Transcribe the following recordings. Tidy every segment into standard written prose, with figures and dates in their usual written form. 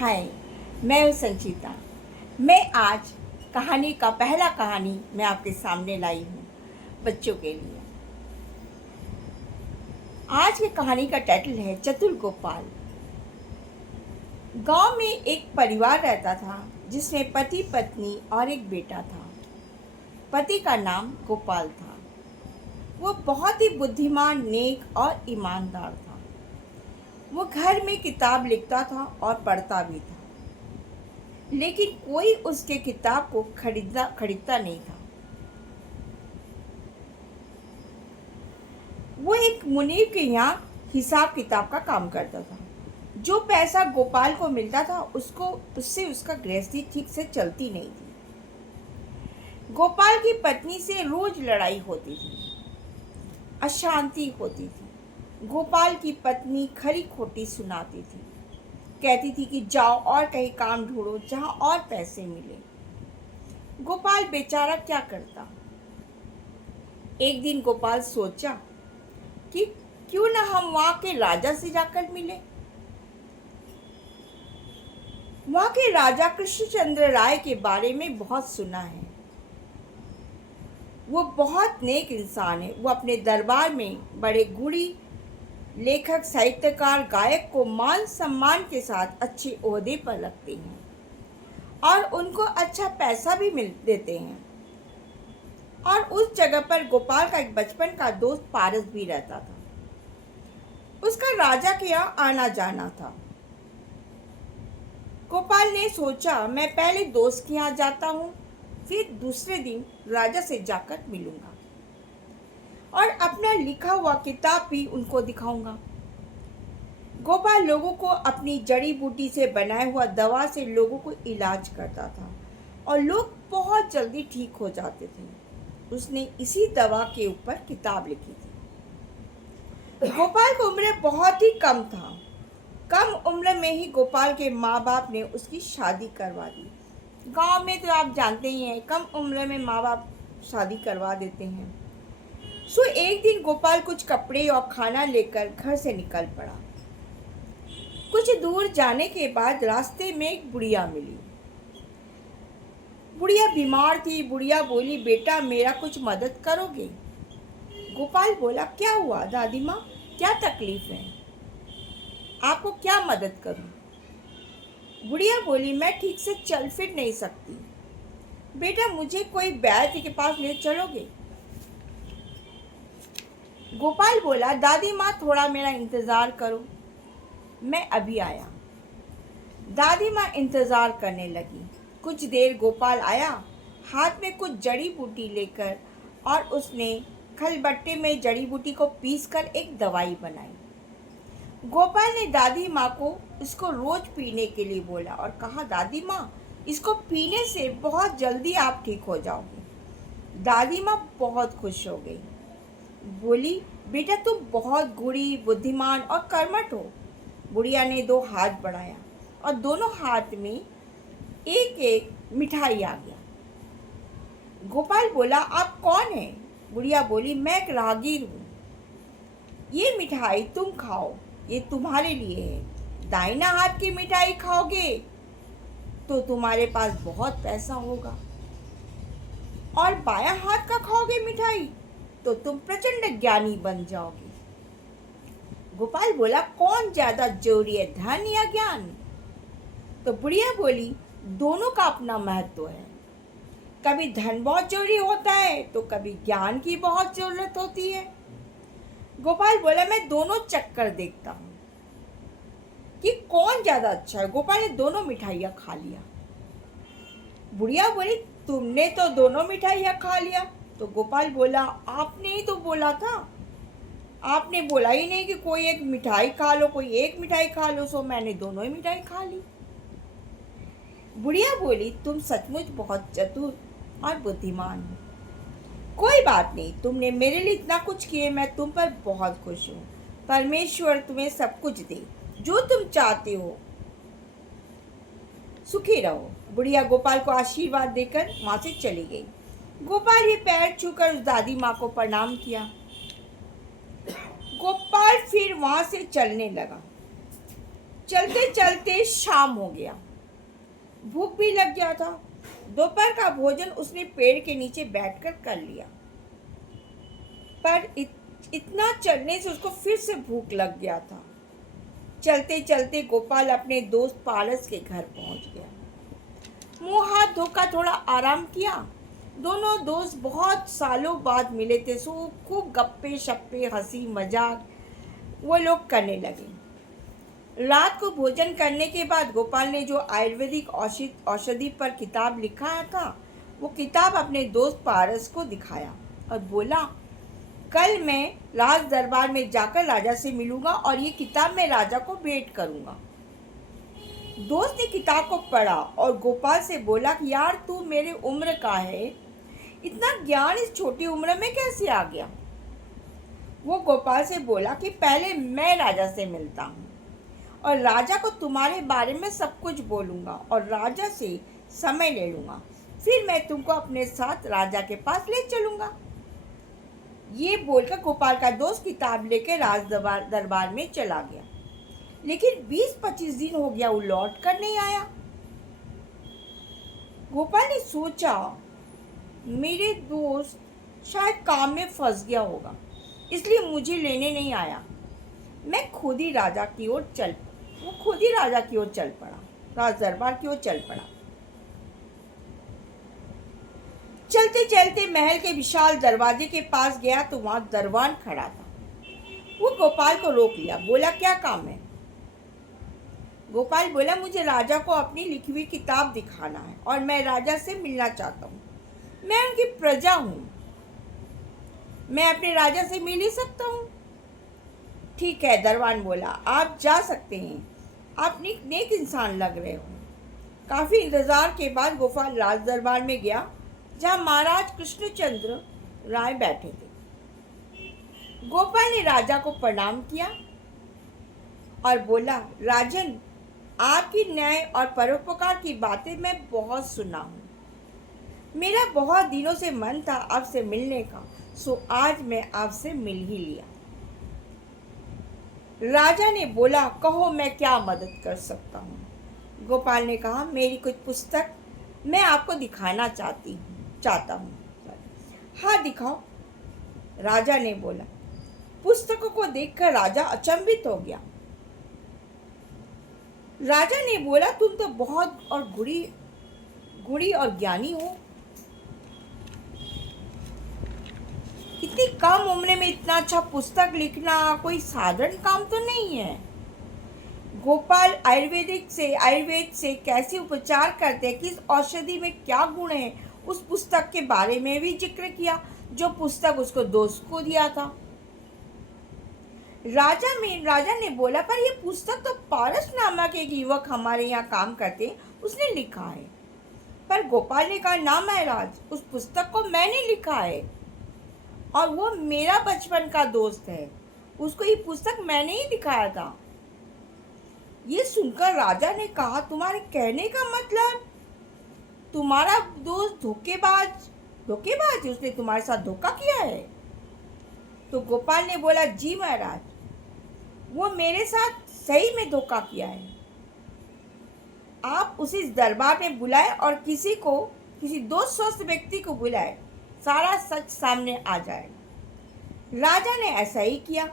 हाय, मैं हूँ संचिता। मैं आज कहानी का पहला कहानी मैं आपके सामने लाई हूँ बच्चों के लिए। आज की कहानी का टाइटल है चतुर गोपाल। गांव में एक परिवार रहता था जिसमें पति पत्नी और एक बेटा था। पति का नाम गोपाल था। वो बहुत ही बुद्धिमान, नेक और ईमानदार था। वो घर में किताब लिखता था और पढ़ता भी था, लेकिन कोई उसके किताब को खरीदता नहीं था। वो एक मुनीब के यहाँ हिसाब किताब का काम करता था। जो पैसा गोपाल को मिलता था उससे उसका गृहस्थी ठीक से चलती नहीं थी। गोपाल की पत्नी से रोज लड़ाई होती थी, अशांति होती थी। गोपाल की पत्नी खरी खोटी सुनाती थी, कहती थी कि जाओ और कहीं काम ढूंढो जहां और पैसे मिले। गोपाल बेचारा क्या करता। एक दिन गोपाल सोचा कि क्यों ना हम वहां के राजा से जाकर मिले। वहां के राजा कृष्णचंद्र राय के बारे में बहुत सुना है। वो बहुत नेक इंसान है। वो अपने दरबार में बड़े गुणी लेखक, साहित्यकार, गायक को मान सम्मान के साथ अच्छे ओहदे पर रखते हैं और उनको अच्छा पैसा भी मिल देते हैं। और उस जगह पर गोपाल का एक बचपन का दोस्त पारस भी रहता था। उसका राजा के यहाँ आना जाना था। गोपाल ने सोचा, मैं पहले दोस्त के यहाँ जाता हूँ, फिर दूसरे दिन राजा से जाकर मिलूंगा और अपना लिखा हुआ किताब भी उनको दिखाऊंगा। गोपाल लोगों को अपनी जड़ी बूटी से बनाए हुआ दवा से लोगों को इलाज करता था और लोग बहुत जल्दी ठीक हो जाते थे। उसने इसी दवा के ऊपर किताब लिखी थी। गोपाल की उम्र बहुत ही कम था। कम उम्र में ही गोपाल के माँ बाप ने उसकी शादी करवा दी। गांव में तो आप जानते ही हैं, कम उम्र में माँ बाप शादी करवा देते हैं। सो एक दिन गोपाल कुछ कपड़े और खाना लेकर घर से निकल पड़ा। कुछ दूर जाने के बाद रास्ते में एक बुढ़िया मिली। बुढ़िया बीमार थी। बुढ़िया बोली, बेटा मेरा कुछ मदद करोगे? गोपाल बोला, क्या हुआ दादी माँ, क्या तकलीफ है? आपको क्या मदद करूं? बुढ़िया बोली, मैं ठीक से चल फिर नहीं सकती। बेटा मुझे कोई वैद्य के पास ले चलोगे? गोपाल बोला, दादी माँ थोड़ा मेरा इंतजार करो, मैं अभी आया। दादी माँ इंतजार करने लगी। कुछ देर गोपाल आया, हाथ में कुछ जड़ी बूटी लेकर, और उसने खलबट्टे में जड़ी बूटी को पीसकर एक दवाई बनाई। गोपाल ने दादी माँ को इसको रोज पीने के लिए बोला और कहा, दादी माँ इसको पीने से बहुत जल्दी आप ठीक हो जाओगे। दादी माँ बहुत खुश हो गई। बोली, बेटा तुम बहुत गुणी, बुद्धिमान और कर्मठ हो। बुढ़िया ने 2 हाथ बढ़ाया और दोनों हाथ में एक एक मिठाई आ गया। गोपाल बोला, आप कौन हैं? बुढ़िया बोली, मैं एक राहगीर हूँ। ये मिठाई तुम खाओ, ये तुम्हारे लिए है। दाहिना हाथ की मिठाई खाओगे तो तुम्हारे पास बहुत पैसा होगा, और बायां हाथ का खाओगे मिठाई तो तुम प्रचंड ज्ञानी बन जाओगे। गोपाल बोला, कौन ज्यादा जरूरी है, धन या ज्ञान? तो बुढ़िया बोली, दोनों का अपना महत्व है। कभी धन बहुत जरूरी होता है तो कभी ज्ञान की बहुत जरूरत होती है। गोपाल बोला, मैं दोनों चक्कर देखता हूँ कि कौन ज्यादा अच्छा है। गोपाल ने दोनों मिठाइयाँ खा लिया। बुढ़िया बोली, तुमने तो दोनों मिठाइयाँ खा लिया। तो गोपाल बोला, आपने ही तो बोला था। आपने बोला ही नहीं कि कोई एक मिठाई खा लो, कोई एक मिठाई खा लो, सो मैंने दोनों ही मिठाई खा ली। बुढ़िया बोली, तुम सचमुच बहुत चतुर और बुद्धिमान हो। कोई बात नहीं, तुमने मेरे लिए इतना कुछ किए, मैं तुम पर बहुत खुश हूँ। परमेश्वर तुम्हें सब कुछ दे, जो तुम चाहते हो। सुखी रहो। बुढ़िया गोपाल को आशीर्वाद देकर वहां से चली गई। गोपाल ये पैर छूकर उस दादी माँ को प्रणाम किया। गोपाल फिर वहां से चलने लगा। चलते चलते शाम हो गया, भूख भी लग गया था। दोपहर का भोजन उसने पेड़ के नीचे बैठकर कर लिया, पर इतना चलने से उसको फिर से भूख लग गया था। चलते चलते गोपाल अपने दोस्त पारस के घर पहुंच गया। मुंह हाथ धोकर थोड़ा आराम किया। दोनों दोस्त बहुत सालों बाद मिले थे, सो खूब गप्पे शप्पे हंसी मजाक वो लोग करने लगे। रात को भोजन करने के बाद गोपाल ने जो आयुर्वेदिक औषधि पर किताब लिखा था, वो किताब अपने दोस्त पारस को दिखाया और बोला, कल मैं राज दरबार में जाकर राजा से मिलूंगा और ये किताब मैं राजा को भेंट करूंगा। दोस्त ने किताब को पढ़ा और गोपाल से बोला कि यार तू मेरे उम्र का है, इतना ज्ञान इस छोटी उम्र में कैसे आ गया। वो गोपाल से बोला कि पहले मैं राजा से मिलता हूँ और राजा को तुम्हारे बारे में सब कुछ बोलूँगा और राजा से समय ले लूँगा, फिर मैं तुमको अपने साथ राजा के पास ले चलूँगा। ये बोलकर गोपाल का दोस्त किताब लेकर राज दरबार में चला गया, लेकिन 20-25 दिन हो गया वो लौट कर नहीं आया। गोपाल ने सोचा मेरे दोस्त शायद काम में फंस गया होगा, इसलिए मुझे लेने नहीं आया। मैं खुद ही राजा की ओर चल पड़ा, राज दरबार की ओर चल पड़ा। चलते चलते महल के विशाल दरवाजे के पास गया तो वहां दरबान खड़ा था। वो गोपाल को रोक लिया, बोला क्या काम है। गोपाल बोला मुझे राजा को अपनी लिखी हुई किताब दिखाना है और मैं राजा से मिलना चाहता हूँ। मैं उनकी प्रजा हूँ, मैं अपने राजा से मिल ही सकता हूँ। ठीक है, दरबान बोला, आप जा सकते हैं, आप नेक इंसान लग रहे हो। काफ़ी इंतज़ार के बाद गोपाल राज दरबार में गया, जहाँ महाराज कृष्णचंद्र राय बैठे थे। गोपाल ने राजा को प्रणाम किया और बोला, राजन, आपकी न्याय और परोपकार की बातें मैं बहुत सुना हूँ। मेरा बहुत दिनों से मन था आपसे मिलने का, सो आज मैं आपसे मिल ही लिया। राजा ने बोला, कहो मैं क्या मदद कर सकता हूँ। गोपाल ने कहा, मेरी कुछ पुस्तक मैं आपको दिखाना चाहता हूँ। हाँ दिखाओ, राजा ने बोला। पुस्तकों को देखकर राजा अचंभित हो गया। राजा ने बोला, तुम तो बहुत और गुणी और ज्ञानी हो, इतनी कम उम्र में इतना अच्छा पुस्तक लिखना कोई साधारण काम तो नहीं है। गोपाल आयुर्वेद से कैसे उपचार करते हैं, किस औषधि में क्या गुण है, उस पुस्तक के बारे में भी जिक्र किया जो पुस्तक उसको दोस्त को दिया था। राजा ने बोला, पर यह पुस्तक तो पारस नामक एक युवक हमारे यहाँ काम करते उसने लिखा है। पर गोपाल ने कहा, ना महाराज, उस पुस्तक को मैंने लिखा है और वो मेरा बचपन का दोस्त है, उसको ये पुस्तक मैंने ही दिखाया था। ये सुनकर राजा ने कहा, तुम्हारे कहने का मतलब तुम्हारा दोस्त धोखेबाज है, उसने तुम्हारे साथ धोखा किया है। तो गोपाल ने बोला, जी महाराज, वो मेरे साथ सही में धोखा किया है। आप उसे इस दरबार में बुलाए और किसी दो स्वस्थ व्यक्ति को बुलाए, सारा सच सामने आ जाएगा। राजा ने ऐसा ही किया।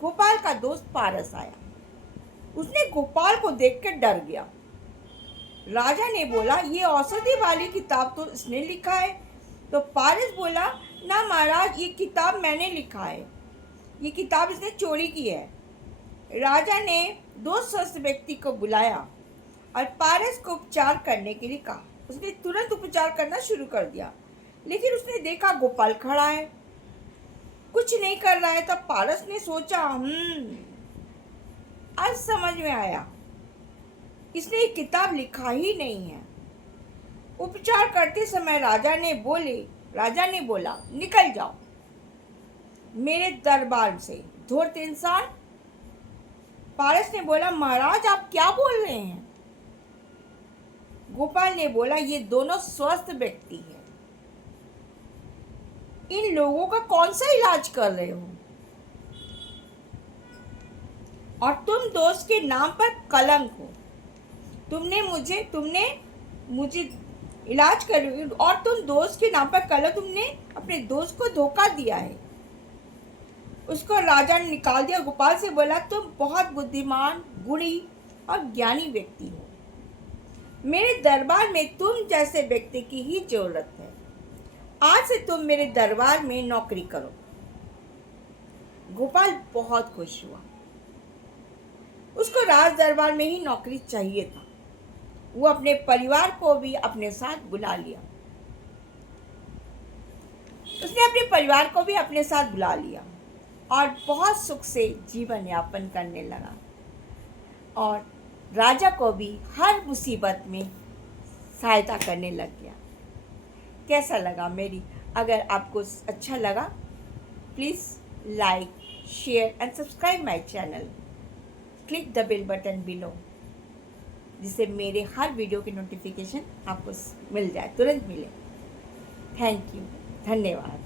गोपाल का दोस्त पारस आया, उसने गोपाल को देखकर डर गया। राजा ने बोला, ये औषधि वाली किताब तो इसने लिखा है। तो पारस बोला, ना महाराज, ये किताब मैंने लिखा है, ये किताब इसने चोरी की है। राजा ने दो स्वस्थ व्यक्ति को बुलाया और पारस को उपचार करने के लिए कहा। उसने तुरंत उपचार करना शुरू कर दिया, लेकिन उसने देखा गोपाल खड़ा है, कुछ नहीं कर रहा है। तब पारस ने सोचा, आज समझ में आया, इसने एक किताब लिखा ही नहीं है। उपचार करते समय राजा ने बोला, निकल जाओ मेरे दरबार से, धूर्त इंसान। पारस ने बोला, महाराज आप क्या बोल रहे हैं। गोपाल ने बोला, ये दोनों स्वस्थ व्यक्ति हैं, इन लोगों का कौन सा इलाज कर रहे हो। और तुम दोस्त के नाम पर कलंक हो। तुमने मुझे इलाज कर, और तुम दोस्त के नाम पर कलंक, तुमने अपने दोस्त को धोखा दिया है। उसको राजा ने निकाल दिया। गोपाल से बोला, तुम बहुत बुद्धिमान, गुणी और ज्ञानी व्यक्ति हो। मेरे दरबार में तुम जैसे व्यक्ति की ही जरूरत है। आज से तुम मेरे दरबार में नौकरी करो। गोपाल बहुत खुश हुआ। उसको राज दरबार में ही नौकरी चाहिए था। वो अपने परिवार को भी अपने साथ बुला लिया। उसने अपने परिवार को भी अपने साथ बुला लिया और बहुत सुख से जीवन यापन करने लगा। और राजा को भी हर मुसीबत में सहायता करने लग गया। कैसा लगा मेरी? अगर आपको अच्छा लगा, please like, share and subscribe my channel. Click the bell button below, जिससे मेरे हर वीडियो की नोटिफिकेशन आपको मिल जाए, तुरंत मिले। थैंक यू, धन्यवाद।